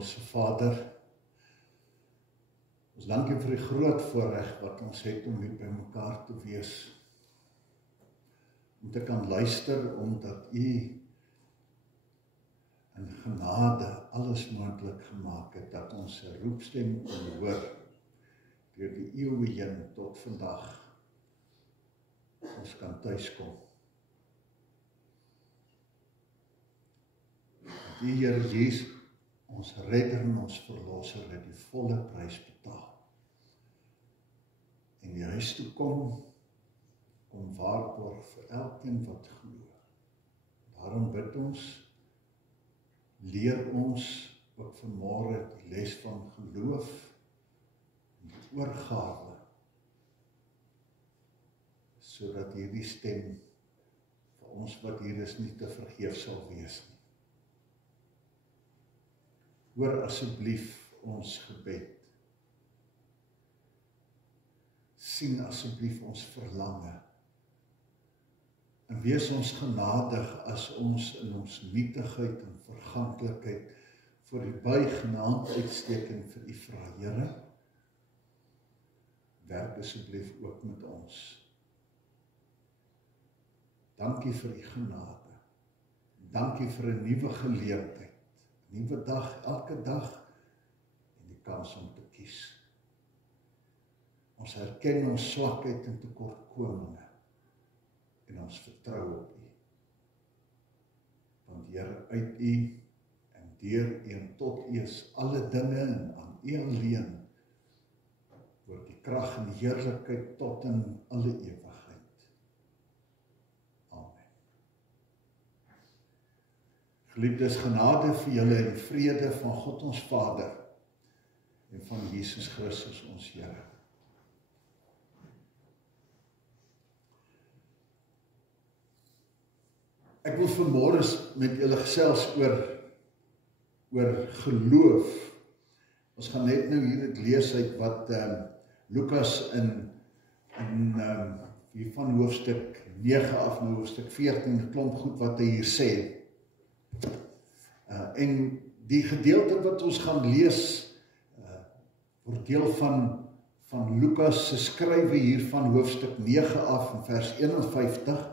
Hemelse Vader, ons dankie vir die groot voorreg wat ons het om hier by mekaar te wees. Om te kan luister, omdat U in genade alles moontlik gemaak het, dat ons 'n roepstem kon hoor, deur die eeue heen tot vandag, ons kan tuiskom. Die Here Jesus, ons redder en ons verlosser, het die volle prys betaal. En die huis toe kom waarborg vir elkeen wat glo. Daarom bid ons, leer ons ook vanmôre die les van geloof en die oorgawe, sodat hierdie stem vir ons wat hier is nie te vergeef sal wees nie. Hoor asseblief ons gebed. Sien asseblief ons verlange. En wees ons genadig as ons in ons nietigheid en verganklikheid voor U buig en hand uitsteek en vir U vra, Here, werk asseblief ook met ons. Dankie vir U genade. Dankie vir 'n nuwe geleentheid. Nuwe dag, elke dag, en die kans om te kies. Ons herken ons swakheid en tekortkominge, en ons vertrou op U. Want Here, uit U, en deur U en tot U is alle dinge, en aan U alleen, word die krag en die heerlikheid tot in alle ewigheid. Geliefdes, genade vir julle en vrede van God ons Vader en van Jesus Christus ons Here. Ek wil vanmôre met julle gesels oor geloof. Ons gaan net nou hier lees uit wat Lukas in hier van hoofstuk 9 af na hoofstuk 14, 'n klomp goed wat hy hier sê. En die gedeelte wat ons gaan lees, word deel van Lukas se skrywe hier van hoofstuk 9 af, in vers 51.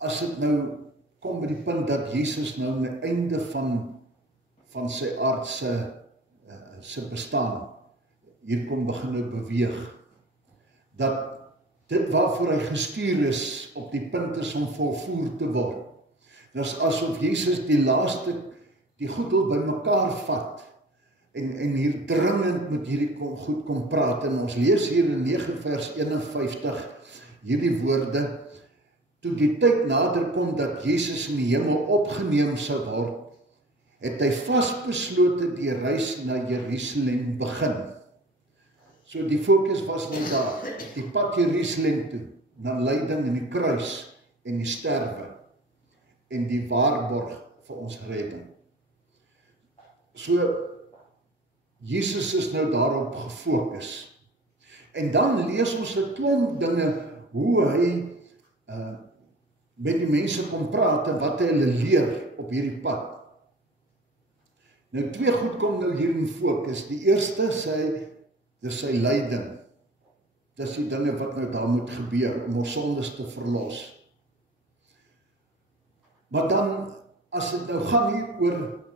As dit nou kom by die punt dat Jesus nou aan die einde van sy aardse bestaan, hier kom begin nou beweeg, dat dit waarvoor hy gestuur is, op die punt is om volvoer te word. Dit is asof Jesus die goed wil bymekaar vat en hier dringend met hierdie goed kom praat. En ons lees hier in 9 vers 51 hierdie woorde: toe die tyd nader kom dat Jesus in die hemel opgeneem sou word, het hy vasbeslote die reis na Jerusalem begin. So die fokus was nou daar, die pad Jerusalem toe, na lyding en die kruis en die sterwe, en die waarborg vir ons redding. So, Jesus is nou daarop gefokus. En dan lees ons 'n klomp dinge, hoe hy met die mense kom praat, en wat hy hulle leer op hierdie pad. Nou, 2 goed kom nou hier in fokus. Die eerste, dis sy lyding. Dis die dinge wat nou daar moet gebeur, om ons sondes te verlos. Maar dan, as dit nou gaan hier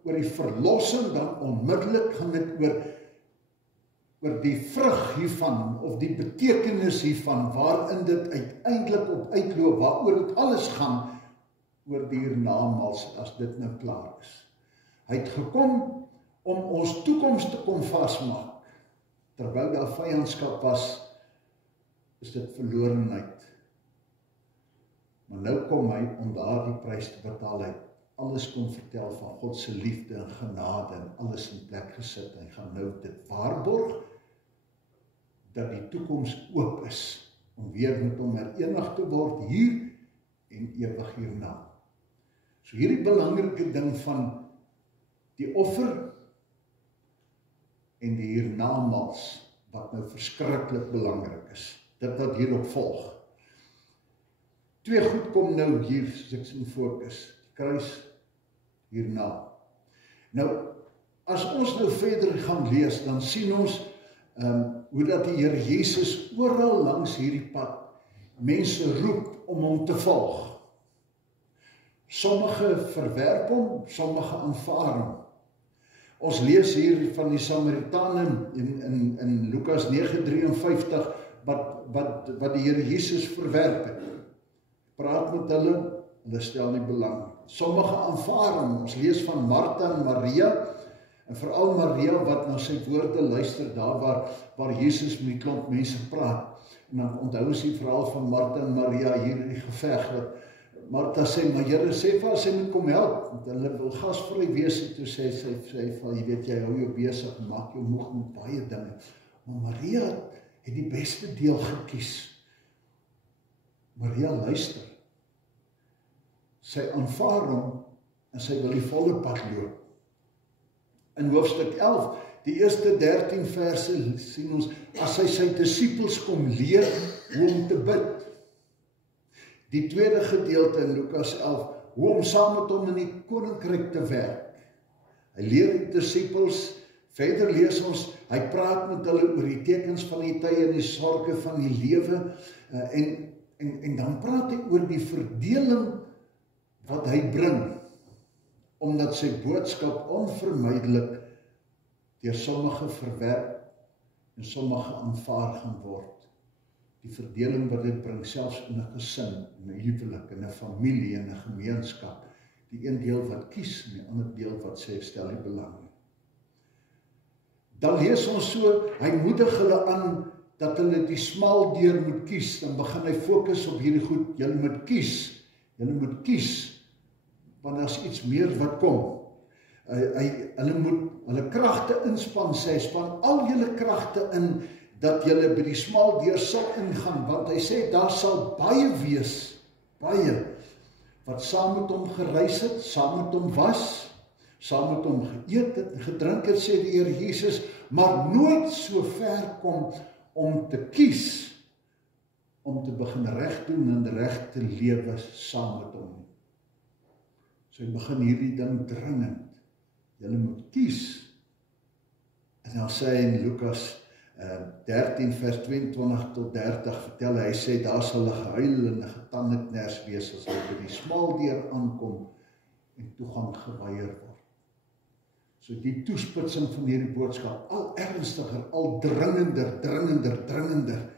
oor die verlossing, dan onmiddellik gaan dit oor die vrug hiervan, of die betekenis hiervan, waarin dit uiteindelik op uitloop, waaroor dit alles gaan, oor die hiernamaals, as dit nou klaar is. Hy het gekom om ons toekoms te kom vasmaak. Terwyl daar vyandskap was, is dit verlorenheid. Maar nou kom hy om daardie prys te betaal. Hy alles kon vertel van God se liefde en genade en alles in plek gesit. Hy gaan nou dit waarborg dat die toekoms oop is om weer met hom herenig te word hier en ewig hierna. So hierdie belangrike ding van die offer en die hiernamaals, wat nou verskriklik belangrik is. Dit wat hierop volg. 2 goed kom nou hier, soos ek in fokus. Die kruis hierna. Nou, as ons nou verder gaan lees, dan sien ons hoe dat die Here Jesus oral langs hierdie pad mense roep om hom te volg. Sommige verwerp hom, sommige aanvaar hom. Ons lees hier van die Samaritane in Lukas 9:53 wat die Here Jesus verwerp het. Praat met hulle stel nie belang. Sommige aanvaar hom. Ons lees van Martha en Maria, en veral Maria wat na sy woorde luister, daar waar Jesus met die klomp mense praat. En dan onthou ons die verhaal van Martha en Maria hier in die geveg, wat Martha sê, maar Here, sê vir haar, sy moet kom help, want hulle wil gasvry wees, en toe sê sy van, jy weet, jy hou jou besig, maak jou moeg met baie dinge. Maar Maria het die beste deel gekies. Maria luister. Sy aanvaar hom, en sy wil die volle pad loop. In hoofstuk 11, die eerste 13 verse sien ons, as hy sy disippels kom leer hoe om te bid. Die tweede gedeelte in Lukas 11, hoe om saam met hom in die koninkryk te werk. Hy leer die disippels, verder lees ons, hy praat met hulle oor die tekens van die tye en die sorge van die lewe, en dan praat hy oor die verdeling wat hy bring, omdat sy boodskap onvermydelik deur sommige verwerp en sommige aanvaar gaan word. Die verdeling wat dit bring, selfs in 'n gesin, in 'n huwelik, in 'n familie, in 'n gemeenskap. Die een deel wat kies, en die ander deel wat sê, stel nie belang nie. Dan lees ons so, hy moedig hulle aan, dat hulle die smal deur moet kies. Dan begin hy fokus op hierdie goed, julle moet kies, want daar is iets meer wat kom. Hulle moet hulle kragte inspan, sê, span al julle kragte in, dat julle by die smal deur sal ingaan, want hy sê, daar sal baie wees, wat saam met hom gereis het, saam met hom was, saam met hom geëet het en gedrink het, sê die Here Jesus, maar nooit so ver kom om te kies, om te begin reg doen en reg te lewe saam met hom. So hy begin hierdie ding dringend. Julle moet kies. En dan sê hy in Lukas 13 vers 22 tot 30 vertel hy sê, daar sal 'n gehuil en 'n getandeknars wees as hulle by die smal deur aankom en toegang geweier word. So die toespitsing van hierdie boodskap, al ernstiger, al dringender.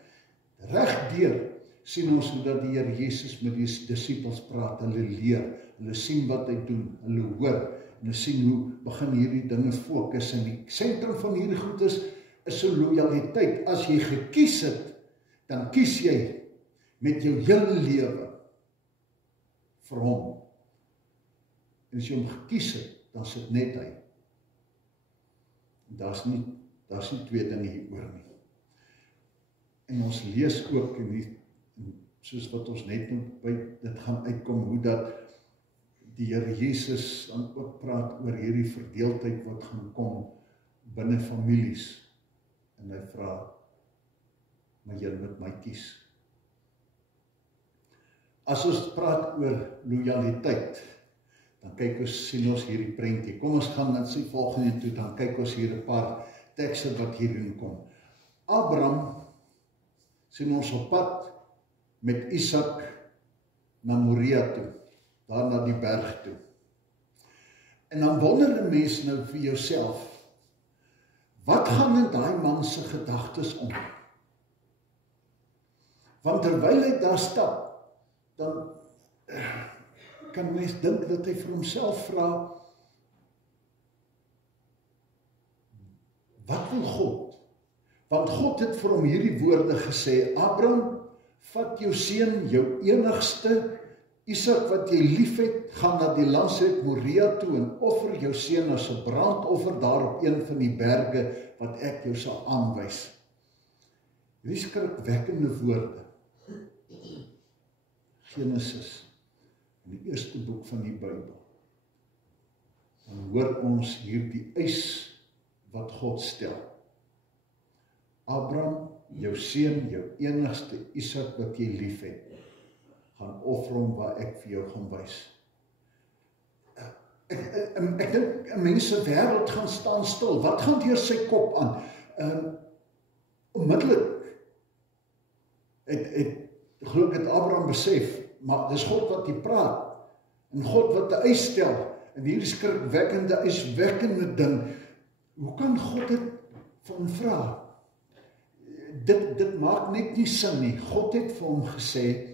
Regdeur sien ons hoe dat die Here Jesus met die disippels praat, hulle leer, hulle sien wat hy doen, hulle hoor, en hulle sien hoe begin hierdie dinge fokus, en die sentrum van hierdie goed is 'n lojaliteit. As jy gekies het, dan kies jy met jou hele lewe vir hom. En as jy hom gekies het, dan sit net hy. Daar's nie twee dinge hieroor nie. En ons lees ook, soos wat ons net by dit gaan uitkom, hoe dat die Here Jesus dan ook praat oor hierdie verdeeldheid wat gaan kom binne families. En hy vra, maar julle moet my kies. As ons praat oor lojaliteit, dan sien ons hierdie prentjie. Kom ons gaan na sy volgende toe, dan kyk ons hier 'n paar tekste wat hierin kom. Abraham sien ons op pad met Isak na Moria toe, daar na die berg toe. En dan wonder 'n mens nou vir jouself, wat gaan in daai man se gedagtes om? Want terwyl hy daar stap, dan kan mens dink dat hy vir homself vra, wat wil God? Want God het vir hom hierdie woorde gesê, Abraham, vat jou seun, jou enigste, Isak wat jy liefhet, gaan na die landstreek Moria toe en offer jou seun as 'n brandoffer daar op een van die berge wat ek jou sal aanwys. Hierdie skrikwekkende woorde. Genesis, in die eerste boek van die Bybel. Dan hoor ons hier die eis wat God stel. Abraham, jou seun, jou enigste Isak wat jy liefhet, gaan offer hom waar ek vir jou gaan wys. Ek dink 'n mens se wêreld gaan staan stil. Wat gaan deur sy kop aan? Onmiddellik glo ek het Abraham besef, maar dis God wat hier praat, en God wat 'n eis stel, en hierdie skrikwekkende, eiswekkende ding, hoe kan God dit vir hom vra? Dit maak net nie sin nie. God het vir hom gesê,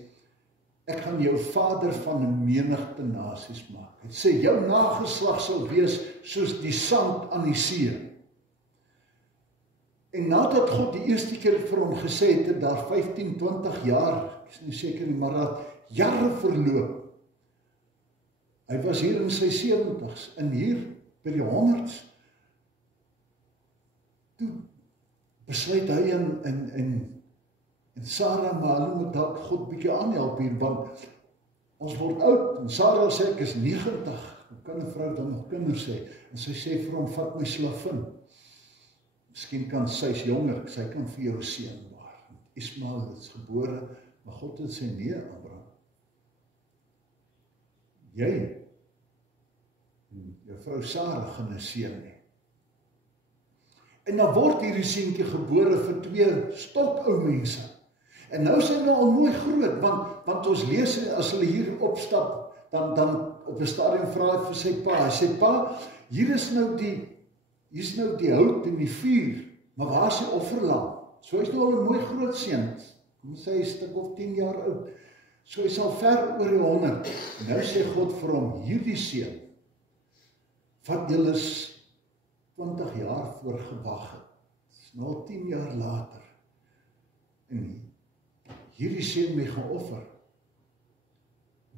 ek gaan jou vader van 'n menigte nasies maak. Het sê, jou nageslag sal wees soos die sand aan die see. En nadat God die eerste keer vir hom gesê het, daar 15, 20 jaar, ek is nie seker nie, maar dat jare verloop. Hy was hier in sy 70's, en hier by die 100's. Toe besluit hy en Sarah, maar hulle moet dalk God bietjie aanhelp hier, want ons word oud, en Sarah sê, ek is 90, hoe kan 'n vrou dan nog kinders hê? En sy sê vir hom, vat my slavin. Miskien kan sy's jonger, sy kan vir jou 'n seun baar. Ismael is gebore, maar God het sê, nee, Abraham. Jy, jou vrou Sarah gaan 'n seun hê. En dan word hierdie seentjie gebore vir 2 stokou mense. En nou is hy nou al mooi groot, want ons lees, as hulle hier opstap, dan op 'n stadium vra hy vir sy pa. Hy sê, pa, hier is nou die hout en die vuur, maar waar is die offerlam? So hy is nou al 'n mooi groot seun. Kom sê hy is 'n stuk of 10 jaar oud. So hy sal ver oor die 100. Nou sê God vir hom, hierdie seun, wat julle 20 jaar voor gewag het. Dit is nou al 10 jaar later. En hierdie seun my geoffer.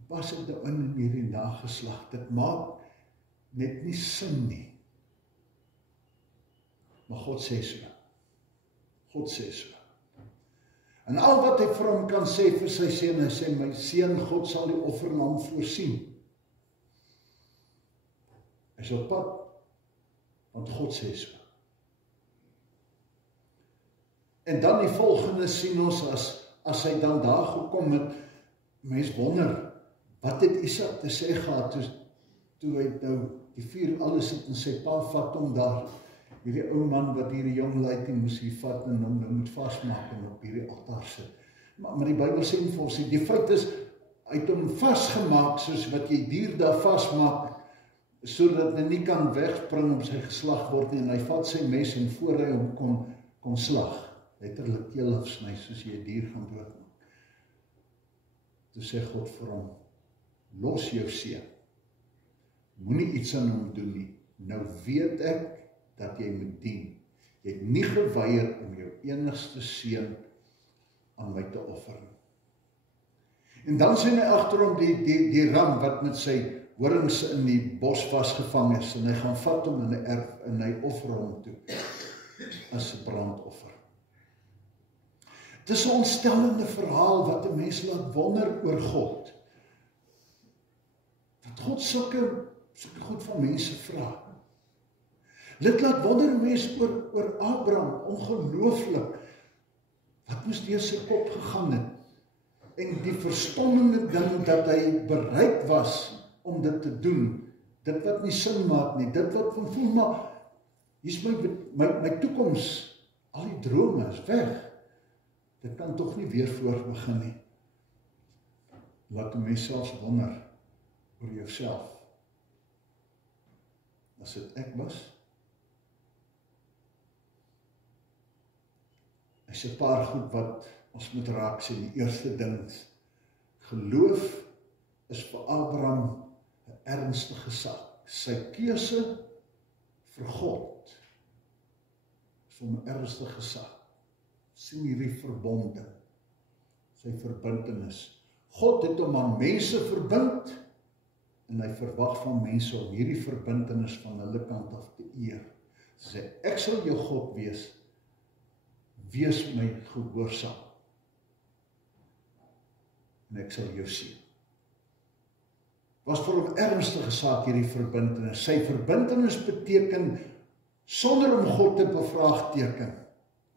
Pas ek nou in hierdie nageslag. Dit maak net nie sin nie. Maar God sê so. God sê so. En al wat hy vir hom kan sê vir sy seun, hy sê, my seun, God sal die offerlam voorsien. Hy is op pad, want God sê so. En dan die volgende sien ons, as hy dan daar gekom het, mens wonder, wat het Isak te sê gehad, toe hy nou die vuur alles het, en sy pa vat hom daar, hierdie ou man wat hierdie jong luiting moes hier vat, en hom nou moet vasmaak, en op hierdie altaar sit. Maar die Bybel sê vir ons, die feit is, hy het hom vasgemaak, soos wat jy dier daar vasmaak, sodat hy nie kan wegspring om sy geslag word nie, en hy vat sy mes en voor hy hom kon slag, letterlik keel afsny, soos jy 'n dier gaan doodmaak. Toe sê God vir hom, los jou seun, moenie iets aan hom doen nie, nou weet ek dat jy moet dien. Jy het nie geweier om jou enigste seun aan my te offer nie. En dan sien hy agter hom die ram wat met sy horings in die bos vasgevang is, en hy gaan vat hom in 'n erf, en hy offer hom toe, as 'n brandoffer. Dit is 'n ontstellende verhaal, wat 'n mens laat wonder oor God. Dat God sulke goed van mense vra. Dit laat wonder mense oor Abraham, ongelooflik. Wat moes deur sy kop gegaan het? En die verstommende ding dat hy bereid was om dit te doen, dit wat nie sin maak nie, dit wat van voel, maar hier is my toekoms, al die drome is weg. Dit kan tog nie weer voor begin nie. Laat hom selfs wonder oor jouself. As dit ek was, is 'n paar goed wat ons moet raak sien. Die eerste ding, geloof is vir Abraham 'n ernstige saak. Sy keuse vir God is om 'n ernstige saak. Sien hierdie verbonde, sy verbintenis. God het hom aan mense verbind, en hy verwag van mense om hierdie verbintenis van hulle kant af te eer. Sê, ek sal jou God wees my gehoorsaam, en ek sal jou sien. Was vir hom ernstige saak hierdie verbintenis. Sy verbintenis beteken, sonder om God te bevraagteken,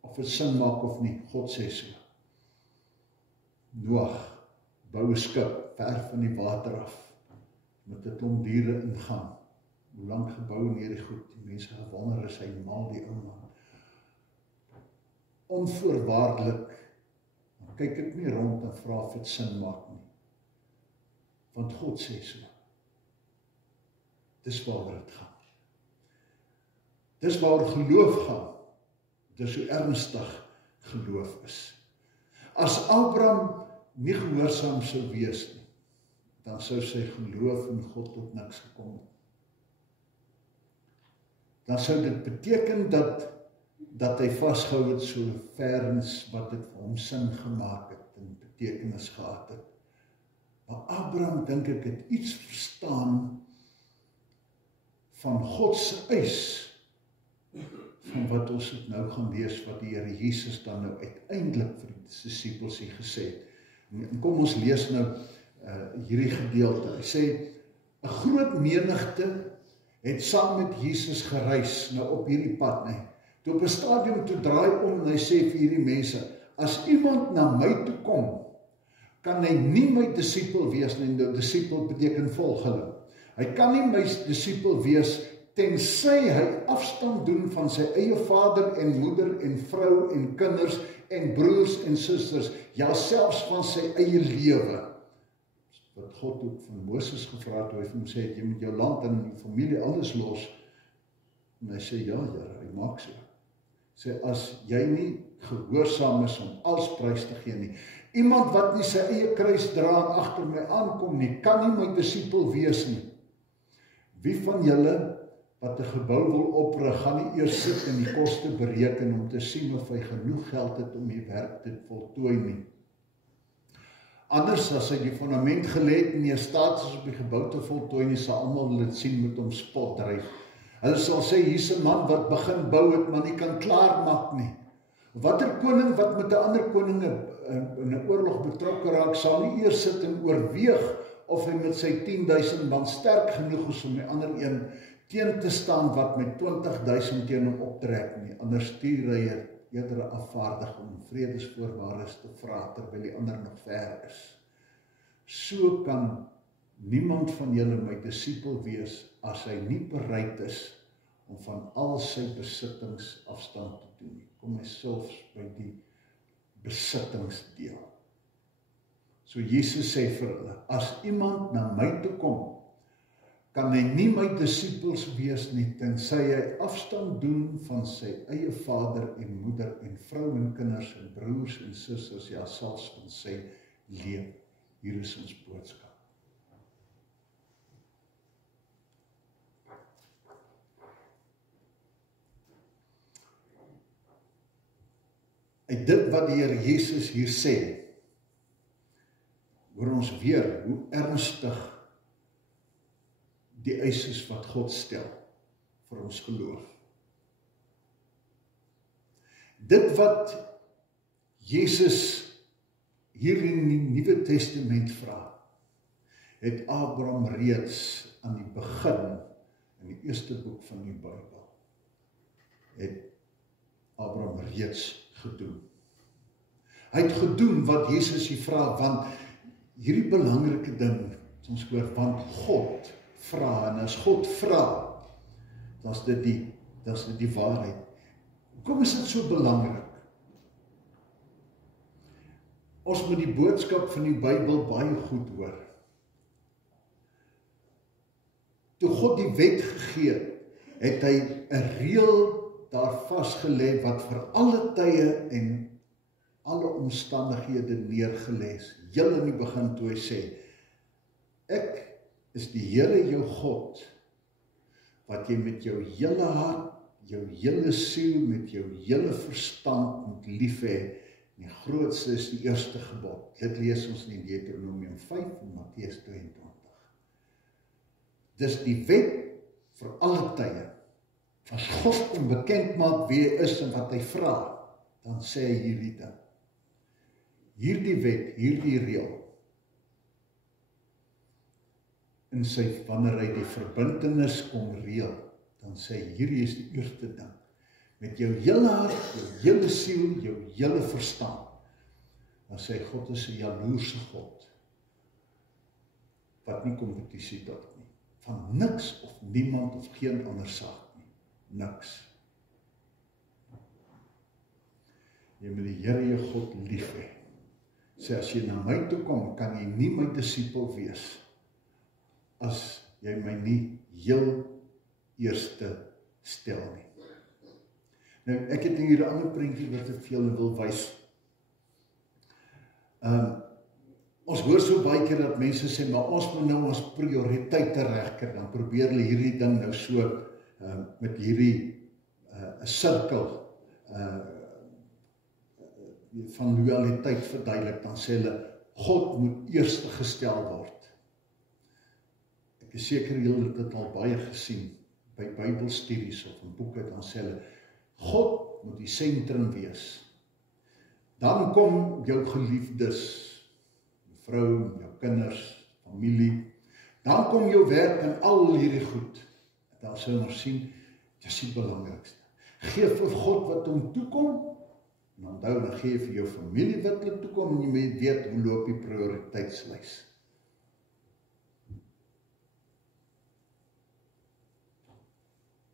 of het sin maak of nie, God sê so. Noag, bou 'n skip, ver van die water af, met 'n klomp diere ingaan, hoe lang gebou en hierdie goed, die mense gewonder is, hy mal die ou man. Onvoorwaardelik, dan kyk ek nie rond en vra of dit sin maak nie. Want God sê so. Dis waaroor dit gaan. Dis waaroor geloof gaan. Dis hoe ernstig geloof is. As Abraham nie gehoorsaam sou wees nie, dan sou sy geloof in God tot niks gekom het. Dan sou dit beteken dat hy vasgehou het so ver as wat dit vir hom sin gemaak het en betekenis gehad het. Maar Abraham, dink ek, het iets verstaan van God se eis, van wat ons het nou gaan lees, wat die Here Jesus dan nou uiteindelik vir die disippels hier gesê het. En kom ons lees nou hierdie gedeelte. Hy sê, 'n groot menigte het saam met Jesus gereis, nou op hierdie pad, nee. Toe op 'n stadium toe draai om en hy sê vir hierdie mense, as iemand na my toe kom, kan hy nie my disipel wees nie. Nou, disipel beteken volgeling. Hy kan nie my disipel wees tensy hy afstand doen van sy eie vader en moeder en vrou en kinders en broers en susters, ja selfs van sy eie lewe. Wat God ook van Moses gevra het, toe hy vir hom sê, jy moet jou land en jou familie alles los. En hy sê, ja, hy maak so. Sê, as jy nie gehoorsaam is om als prys te gee nie, iemand wat nie sy eie kruis dra en agter my aankom nie, kan nie my disipel wees nie. Wie van julle wat 'n gebou wil oprig, gaan nie eers sit en die koste bereken om te sien of hy genoeg geld het om die werk te voltooi nie. Anders as hy die fundament gelê het en nie in staat is om die gebou te voltooi nie, sal almal dit sien met hom spot dryf. Hulle sal sê, hier's 'n man wat begin bou het, maar nie kan klaarmaak nie. Watter koning wat met 'n ander koning in 'n oorlog betrokke raak, sal nie eers sit en oorweeg of hy met sy 10.000 man sterk genoeg is om die ander een teen te staan wat met 20.000 teen hom optrek nie. Anders stuur hy eerder 'n afvaardiging om vredesvoorwaardes te vra terwyl die ander nog ver is. So kan niemand van julle my disipel wees as hy nie bereid is om van al sy besittings afstand te doen nie. Kom hy selfs by die besittingsdeel. So Jesus sê vir hulle, as iemand na my toe kom, kan hy nie my disipels wees nie, tensy hy afstand doen van sy eie vader en moeder en vrou en kinders en broers en susters, ja selfs van sy lewe. Hier is ons boodskap. Uit dit wat die Here Jesus hier sê, hoor ons weer hoe ernstig die eis is wat God stel vir ons geloof. Dit wat Jesus hier in die Nuwe Testament vra, het Abraham reeds aan die begin, in die eerste boek van die Bybel, het Abraham reeds gedoen. Hy het gedoen wat Jesus hier vra, want hierdie belangrike ding, ons hoor, want God vra, en as God vra, dan is dit die waarheid. Hoekom is dit so belangrik? Ons moet die boodskap van die Bybel baie goed hoor. Toe God die wet gegee het hy 'n reël daar vasgelê wat vir alle tye en alle omstandighede neergelê is. Heel in die begin toe hy sê, ek is die Here jou God, wat jy met jou hele hart, jou hele siel, met jou hele verstand moet lief hê. Die grootste is die eerste gebod. Dit lees ons in Deuteronomium 5 en Matteus 22. Dis die wet vir alle tye. As God hom bekend maak wie hy is en wat hy vra, dan sê hy hierdie ding. Hierdie wet, hierdie reël, in sy, wanneer hy die verbintenis kom reël, dan sê hy, hierdie is die eerste ding. Met jou hele hart, jou hele siel, jou hele verstand. Dan sê hy, God is 'n jaloerse God, wat nie kompetisie tot nie. van niks of niemand of geen ander saak nie. Niks. Jy moet die Here jou God lief hê. Sê, as jy na my toe kom, kan jy nie my disipel wees, as jy my nie heel eerste stel nie. Nou, ek het hier 'n ander prentjie wat ek vir julle wil wys. Ons hoor so baie keer dat mense sê, maar ons moet nou ons prioriteite regkry, dan probeer hulle hierdie ding nou so, met hierdie, 'n sirkel, van loyaliteit verduidelik, dan sê hulle, God moet eerste gestel word. Ek is seker julle het dit al baie gesien, by Bybelstudies of in boeke, dan sê hulle, God moet die sentrum wees. Dan kom jou geliefdes, jou vrou, jou kinders, familie, dan kom jou werk en al hierdie goed. Dan sal ons sien, dit is die belangrikste. Geef vir God wat hom toekom, en onthou, dan gee vir jou familie wat hulle toekom, en jy moet weet hoe loop die prioriteitslys.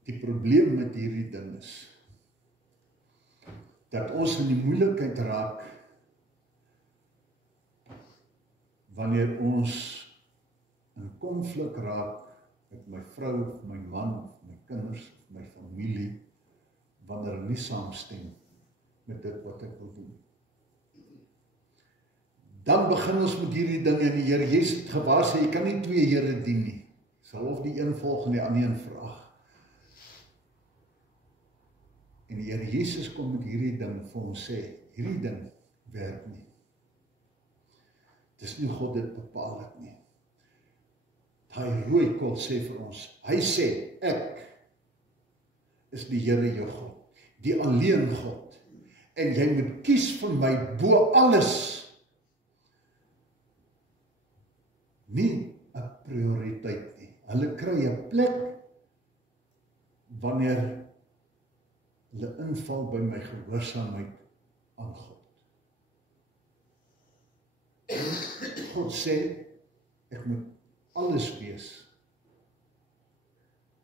Die probleem met hierdie ding is, dat ons in die moeilikheid raak, wanneer ons in konflik raak, met my vrou, of my man, of my kinders, of my familie, wanneer hulle nie saamstem met dit wat ek wil doen. Dan begin ons met hierdie dinge, en die Here Jesus het gewaarsku, jy kan nie twee Here dien nie. Sal of die een volg en die ander een verag. En die Here Jesus kom met hierdie ding vir ons sê, hierdie ding werk nie. Dis nie God dit bepaal het nie. Daai rooi kol sê vir ons, hy sê, ek is die Here jou God, die alleen God, en jy moet kies vir my bo alles. Nie 'n prioriteit nie. Hulle kry 'n plek wanneer hulle inval by my gehoorsaamheid aan God. God sê, ek moet alles wees.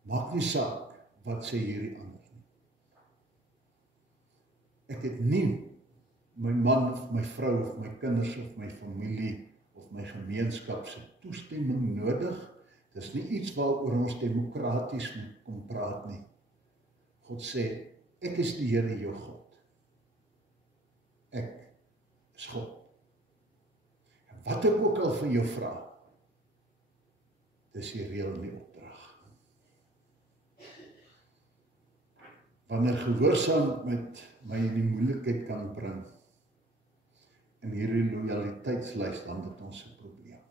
Maak nie saak wat sê hierdie ander nie. Ek het nie my man of my vrou of my kinders of my familie of my gemeenskap se toestemming nodig. Dis nie iets waaroor ons demokraties moet kom praat nie. God sê, ek is die Here jou God. Ek is God. En wat ek ook al van jou vra, dis die reël en die opdrag. Wanneer gehoorsaam met my in die moeilikheid kan bring, en hierdie loyaliteitslys, dan het ons 'n probleem.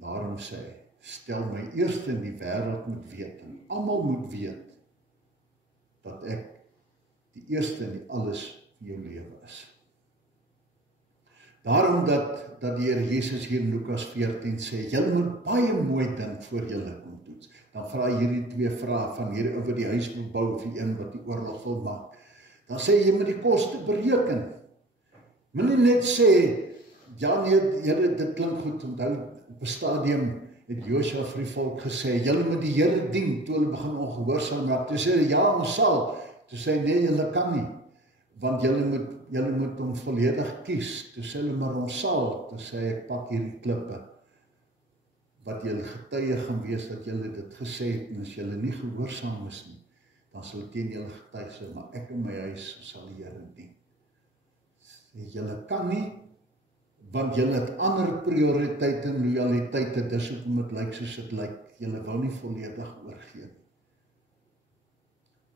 Daarom sê hy, stel my eerste in die wêreld moet weet, en almal moet weet, dat ek die eerste en die alles vir jou lewe is. Daarom dat die Here Jesus hier in Lukas 14 sê, julle moet baie mooi dink voor julle kom toets. Dan vra hy hierdie twee vrae van hierdie ou wat die huis wil bou, of die een wat die oorlog wil maak. Dan sê jy moet die koste bereken. Moenie net sê, ja nee, Here, dit klink goed, onthou, op 'n stadium het Josua vir die volk gesê, julle moet die Here dien, toe hulle begin ongehoorsaam raak. Toe sê hy, ja, ons sal. Toe sê hy, nee, julle kan nie, want julle moet hom volledig kies. Toe sê hulle, maar ons sal. Toe sê hy, ek pak hierdie klippe, wat julle getuie gaan wees, dat julle dit gesê het, en as julle nie gehoorsaam is nie, dan sal ek teen julle getuig sê, maar ek en my huis sal die Here dien. Julle kan nie, want julle het ander prioriteite en loyaliteite, dis hoekom dit lyk soos dit lyk, julle wil nie volledig oorgee.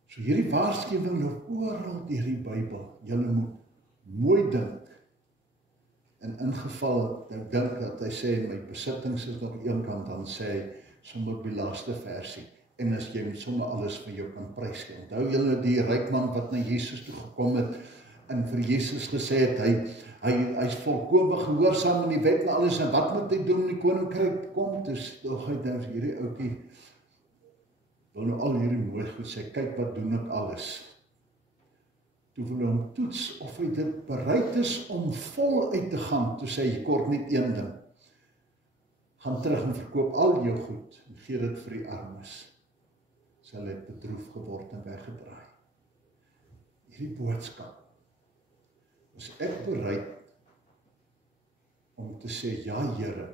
So hierdie waarskuwing loop oral deur die Bybel, julle moet mooi dink, en ingeval, ek dink dat hy sê, my besittings is nog een kant, dan sê hy, sommer op die laaste versie, en as jy met sommer alles vir jou kan prys gee. Onthou julle die ryk man wat na Jesus toe gekom het, en vir Jesus gesê het, hy is volkome gehoorsaam in die wet en alles, en wat moet hy doen in die koninkryk kom? Dus hy nou hierdie ouetjie wil nou al hierdie mooi goed sê, kyk wat doen ek alles. Toe wil hy hom toets of hy dit bereid is om vol uit te gaan, toe sê hy, kort net een ding. gaan terug en verkoop al jou goed en gee dit vir die armes. Sy het bedroef geword en weggedraai. Hierdie boodskap is ek bereid om te sê, ja Here,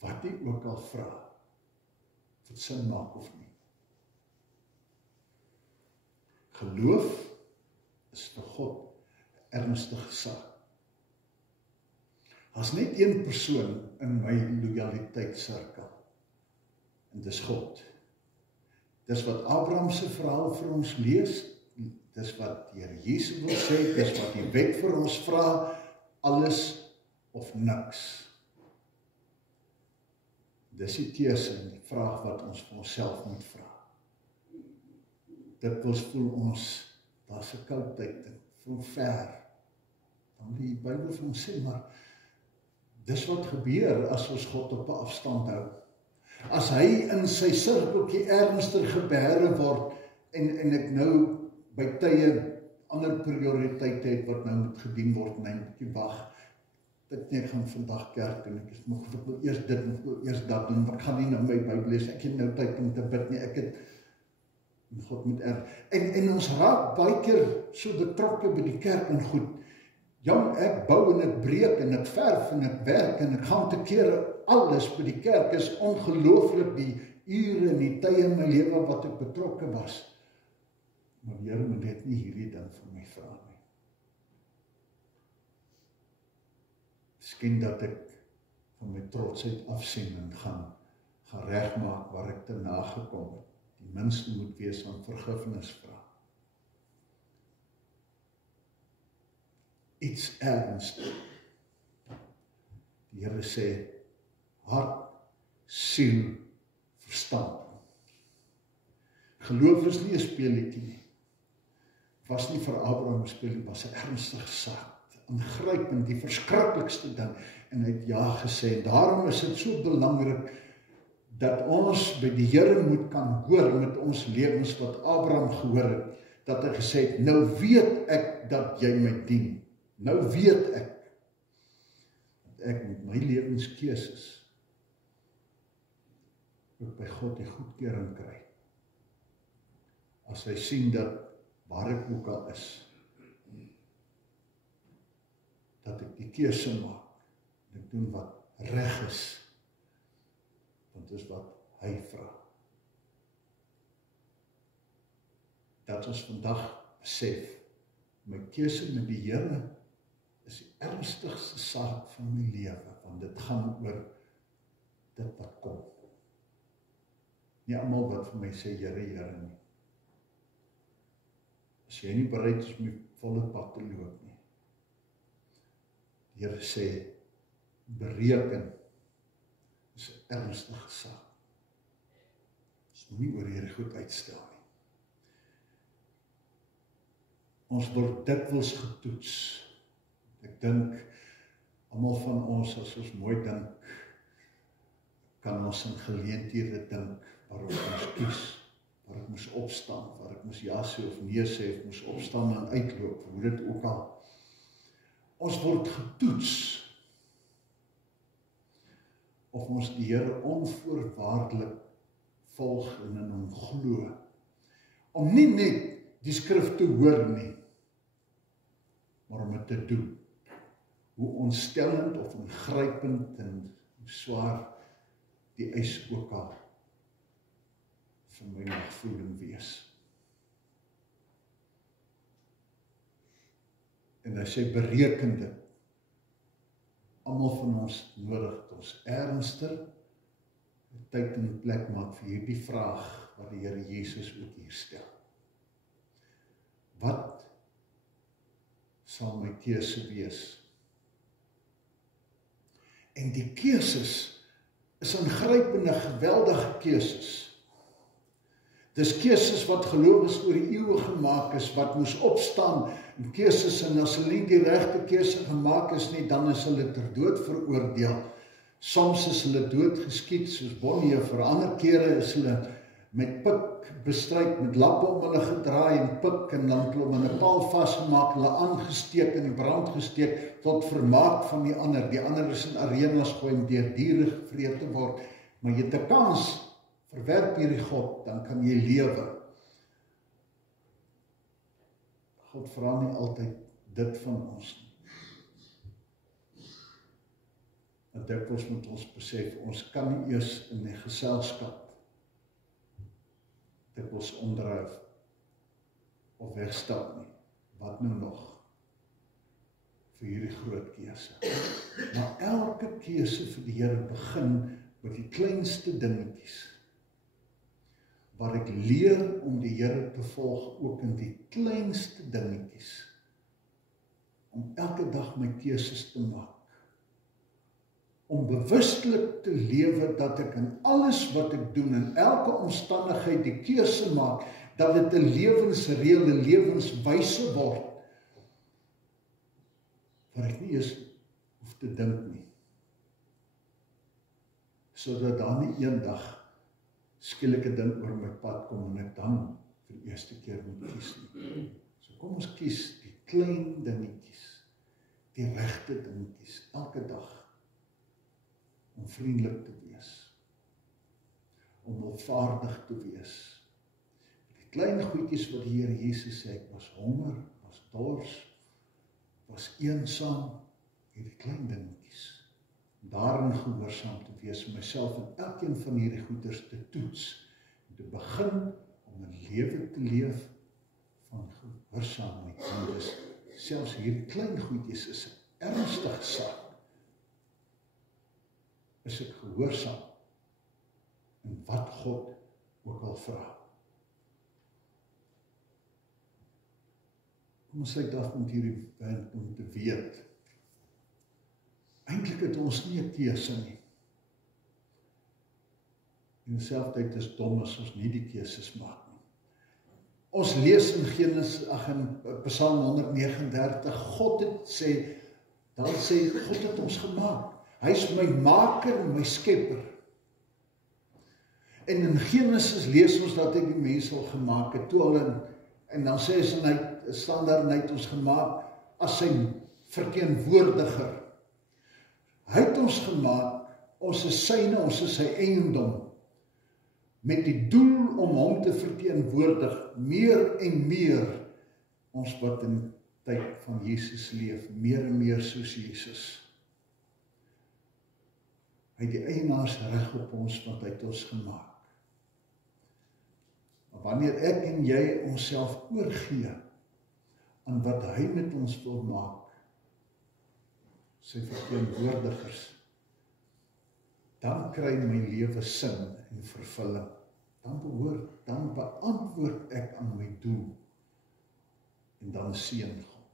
wat U ook al vra, of dit sin maak of nie. Geloof is vir God 'n ernstige saak. Daar's net een persoon in my lojaliteitssirkel, en dis God. Dis wat Abraham se verhaal vir ons lees, dis wat die Here Jesus wil sê, dis wat die wet vir ons vra, alles of niks. Dis die keuse en die vraag wat ons vir onsself moet vra. Dikwels voel ons, daar's 'n koudheid, voel ver. Dan die Bybel vir ons sê, maar dis wat gebeur as ons God op 'n afstand hou. As hy in sy sirkeltjie ernstig gebeere word, en ek nou by tye ander prioriteite het wat nou moet gedien word, en hy moet jy wag, ek gaan vandag kerk doen, ek wil eers dit, ek wil eers dat doen, ek gaan nie nou my Bybel lees, ek het nou tyd om te bid nie, ek het, God moet en ons raak baie keer so betrokke by die kerk en goed, jong, ek bou en ek breek en ek verf en ek werk en ek gaan te kere, alles by die kerk is ongelooflik die ure en die tye in my lewe wat ek betrokke was, maar die Here moet net nie hierdie ding vir my vra nie. Miskien dat ek van my trotsheid afsien en gaan regmaak waar ek te nagekom het. Die minste moet wees van vergifnis vra. Iets ernstig. Die Here sê, hart, siel, verstand. Geloof is nie 'n speelietjie nie. Was nie vir Abraham 'n speelietjie, was 'n ernstige saak. Ingrypend, die verskriklikste ding, en hy het ja gesê. Daarom is dit so belangrik dat ons by die Here moet kan hoor met ons lewens wat Abraham gehoor het, dat hy gesê het, nou weet ek dat jy my dien. Nou weet ek dat ek met my lewenskeuses ook by God die goedkeuring kry. As hy sien dat waar ek ook al is, dat ek die keuse maak, en ek doen wat reg is, want dis wat hy vra. Dat ons vandag besef, my keuse met die Here is die ernstigste saak van my lewe, want dit gaan oor dit wat kom. Nie almal wat vir my sê, Here, Here nie. As jy nie bereid is om die volle pad te loop nie. Die Here sê, bereken is 'n ernstige saak. Ons moet nie oor hierdie goed uitstel nie. Ons word dikwels getoets. Ek dink, almal van ons, as ons mooi dink, kan ons in geleenthede dink, waarop ons kies, waar ek moes opstaan, waar ek moes ja sê of nee sê, of moes opstaan en uitloop, hoe dit ook al. Ons word getoets, of ons die Here onvoorwaardelik volg en in hom glo, om nie net die skrif te hoor nie, maar om dit te doen. Hoe ontstellend of ingrypend en swaar die eis ook al vir my nagvoeling wees. En hy sê, bereken dit. Almal van ons nodig het ons ernstig tyd en plek maak vir hierdie vraag wat die Here Jesus ook hier stel. Wat sal my keuse wees? En die keuses is ingrypende, geweldige keuses. Dis keuses wat gelowiges oor die eeue gemaak is, wat moes opstaan, en keuses, en as hulle nie die regte keuse gemaak is nie, dan is hulle ter dood veroordeel. Soms is hulle dood geskiet, soos Bonnie, vir ander kere is hulle met pik bestryk, met lappe om hulle gedraai en pik, en dan hulle in 'n paal vasgemaak, hulle aangesteek en die brand gesteek, tot vermaak van die ander. Die ander is in arenas gooi en deur diere gevreet te word. Maar jy het 'n kans, verwerp hierdie God, dan kan jy lewe. God vra nie altyd dit van ons nie. En dikwels moet ons besef, ons kan nie eers in die geselskap dikwels onderhou of wegstap nie. Wat nou nog vir hierdie groot keuse? Maar elke keuse vir die Here begin met die kleinste dingetjies, waar ek leer om die Here te volg, ook in die kleinste dingetjies, om elke dag my keuses te maak, om bewustelik te lewe dat ek in alles wat ek doen, in elke omstandigheid die keuse maak, dat dit 'n lewensreële, lewenswyse word, waar ek nie eens hoef te dink nie, sodat daar nie eendag skielike ding oor my pad kom en ek dan vir die eerste keer moet kies nie. So kom ons kies die klein dingetjies, die regte dingetjies, elke dag, om vriendelik te wees, om hulpvaardig te wees. Die klein goedjies wat die Here Jesus sê, ek was honger, was dors, was eensaam, hierdie klein dingetjies, daarin gehoorsaam te wees, myself in elkeen van hierdie goeders te toets, en te begin om 'n lewe te leef van gehoorsaamheid. En dus selfs hierdie klein goedjies is 'n ernstige saak. Is ek gehoorsaam in wat God ook al vra. Kom ons sluit af met hierdie punt om te weet. Eintlik het ons nie 'n keuse nie. En selfs is dom as ons nie die keuses maak nie. Ons lees in Psalm 139, God het sê, dan sê God het ons gemaak. Hy is my maker en my skepper. En in Genesis lees ons dat hy die mens al gemaak het, toe al en dan sê hy, staan daar, hy het ons gemaak as sy verteenwoordiger. Hy het ons gemaak, ons is syne, ons is sy eiendom, met die doel om hom te verteenwoordig, meer en meer, ons wat in die tyd van Jesus leef, meer en meer soos Jesus. Hy het die eienaarsreg op ons, wat hy het ons gemaak. Maar wanneer ek en jy onsself oorgee aan wat hy met ons wil maak, sy verteenwoordigers, dan kry my lewe sin en vervulling. Dan beantwoord ek aan my doel, en dan seën God.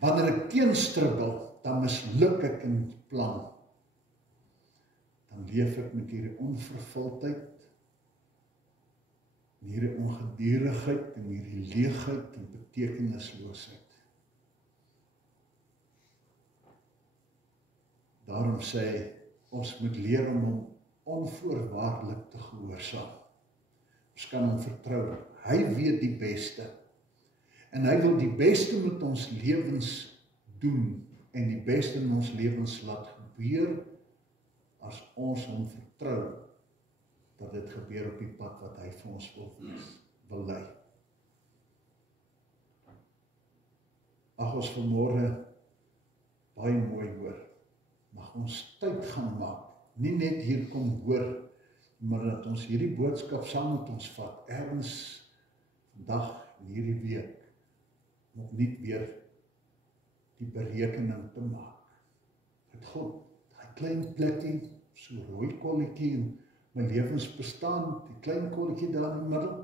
Wanneer ek teenstribbel, dan misluk ek in die plan. Dan leef ek met hierdie onvervuldheid, en hierdie ongedurigheid, en hierdie leegheid en betekenisloosheid. Daarom sê hy, ons moet leer om hom onvoorwaardelik te gehoorsaam. Ons kan hom vertrou. Hy weet die beste. En hy wil die beste met ons lewens doen, en die beste in ons lewens laat gebeur, as ons hom vertrou, dat dit gebeur op die pad wat hy vir ons wil lei. Ag, ons vanmôre baie mooi hoor, mag ons tyd gaan maak, nie net hier kom hoor, maar dat ons hierdie boodskap saam met ons vat, ergens vandag en hierdie week, om nie weer die berekening te maak. Het God, die klein plekkie, so rooi kolletjie in my lewensbestaan, die klein kolletjie daar in die middel,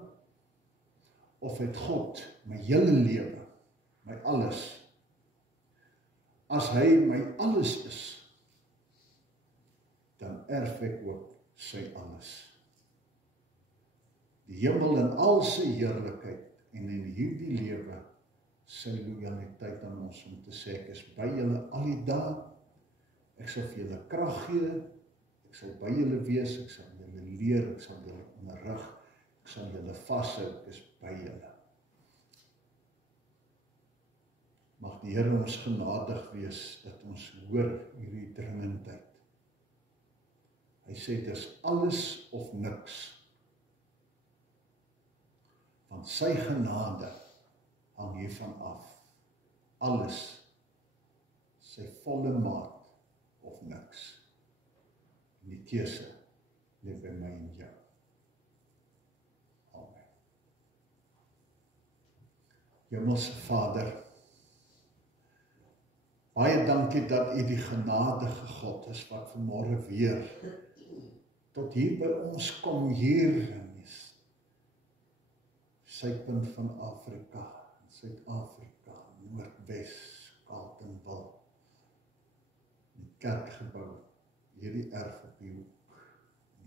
of het God my hele lewe, my alles, as hy my alles is, dan erf ek ook sy alles. Die hemel in al sy heerlikheid, en in hierdie lewe, sy loyaliteit aan ons, om te sê, ek is by julle al die dae, ek sal vir julle krag gee, Ek sal by julle wees, ek sal julle leer, ek sal julle onderrig, ek sal julle vashou, ek is by julle. Mag die Here ons genadig wees, dat ons hoor hierdie dringendheid. Hy sê, dit is alles of niks. Want sy genade hang hiervan af. Alles, sy volle maat of niks. En die keuse lê by my en jou. Amen. Hemelse Vader, baie dankie dat U die genadige God is wat vanmôre weer tot hier by ons kom, hier in die suidpunt van Afrika, Suid-Afrika, Noordwes, Kaapstad, die kerkgebou, hierdie erf op die hoek.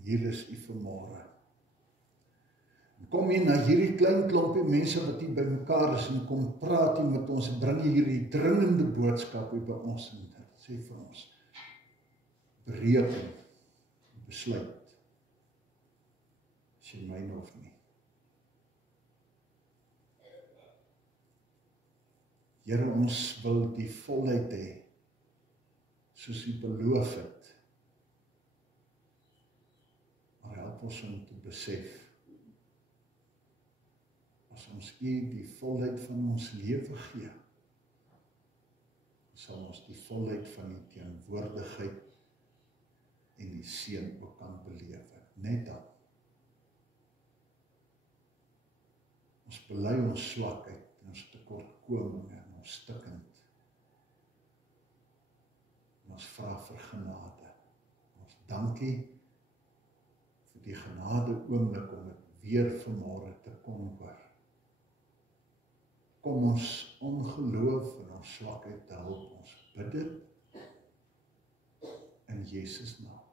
Hier is U vanmôre. Kom hier na hierdie klein klompie mense wat hier by mekaar is en kom praat hier met ons en bring hierdie dringende boodskap hier by ons en sê vir ons, bereken, besluit, as jy myne of nie. Here, ons wil die volheid hê, soos U beloof het, maar help ons om te besef, as ons U die volheid van ons lewe gee, sal ons die volheid van die teenwoordigheid en die seën ook kan belewe. Net dan. Ons bely ons swakheid, en ons tekortkominge, en ons stikkend. En ons vra vir genade. Ons dankie vir die genade oomblik om dit weer vanmôre te kon hoor. Kom ons ongeloof en ons swakheid te help, ons bid dit in Jesus naam.